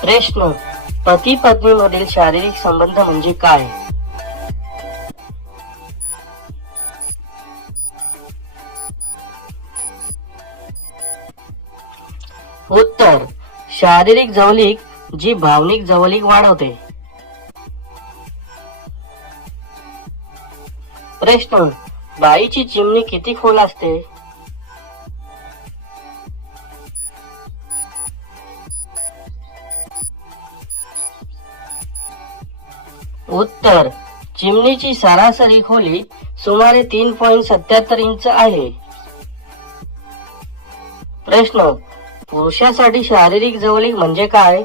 प्रश्न, पती पत्नी मधील शारीरिक संबंध म्हणजे काय? उत्तर, शारीरिक जवळीक जी भावनिक जवळीक वाढवते. प्रश्न, बाईची चिमणी किती खोल असते? उत्तर, चिमणीची सरासरी खोली सुमारे 3.77 इंच आहे. प्रश्न, पुरुषासाठी शारीरिक जवळीक म्हणजे काय?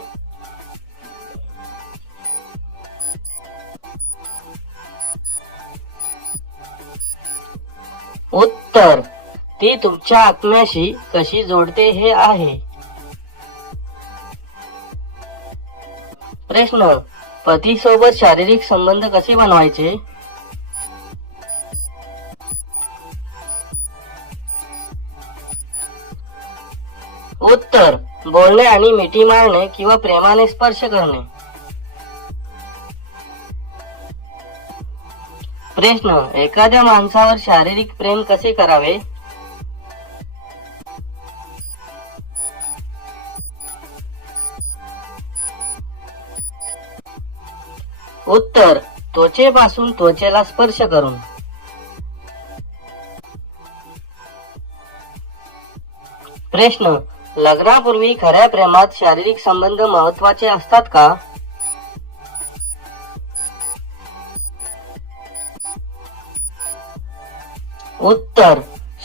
उत्तर, ती तुमच्या आत्म्याशी कशी जोडते हे आहे. प्रश्न, पती सोबत शारीरिक संबंध कसे बनवायचे? उत्तर, बोलणे आणि मिठी मारणे किंवा प्रेमाने स्पर्श करणे. प्रश्न, एखाद्या माणसावर शारीरिक प्रेम कसे करावे? उत्तर, त्वचेपासून त्वचेला स्पर्श करून. प्रश्न, लग्नापूर्वी खऱ्या प्रेमात शारीरिक संबंध महत्वाचे असतात का? उत्तर,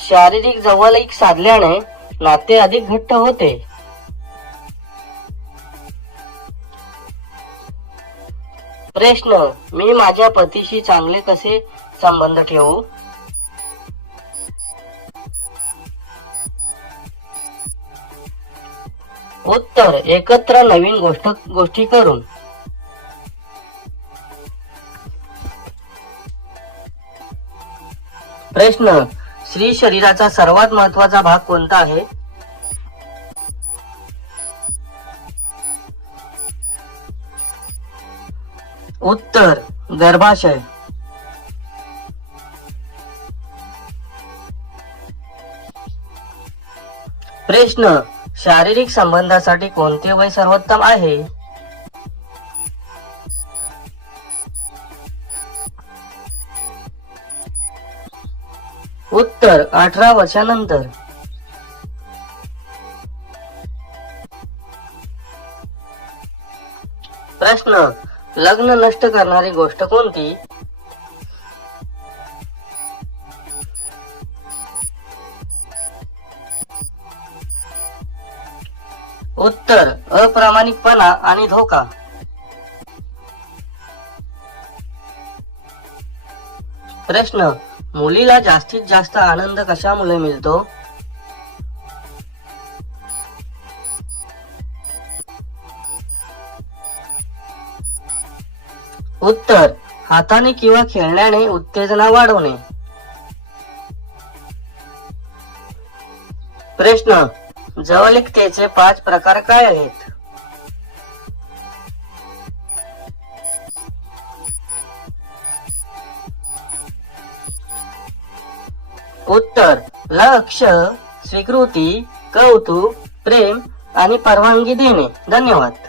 शारीरिक जवळीक साधल्याने नाते अधिक घट्ट होते. प्रश्न, मी माझ्या पतीशी चांगले कसे संबंध ठेवू? उत्तर, एकत्र नवीन गोष्टी करून. प्रश्न, स्त्री शरीराचा सर्वात महत्वाचा भाग कोणता आहे? उत्तर, गर्भाशय. प्रश्न, शारीरिक संबंधासाठी कोणते वय सर्वोत्तम आहे? उत्तर, 18 वर्षानंतर. प्रश्न, लग्न नष्ट करणारी गोष्ट कोणती? उत्तर, अप्रामाणिकपणा आणि धोका. प्रश्न, मुलीला जास्तीत जास्त आनंद कशामुळे मिळतो? उत्तर, हाताने किंवा खेळण्याने उत्तेजना वाढवणे. प्रश्न, जवळीकतेचे 5 प्रकार काय आहेत? उत्तर, लक्ष, स्वीकृती, कौतुक, प्रेम आणि परवानगी देणे. धन्यवाद.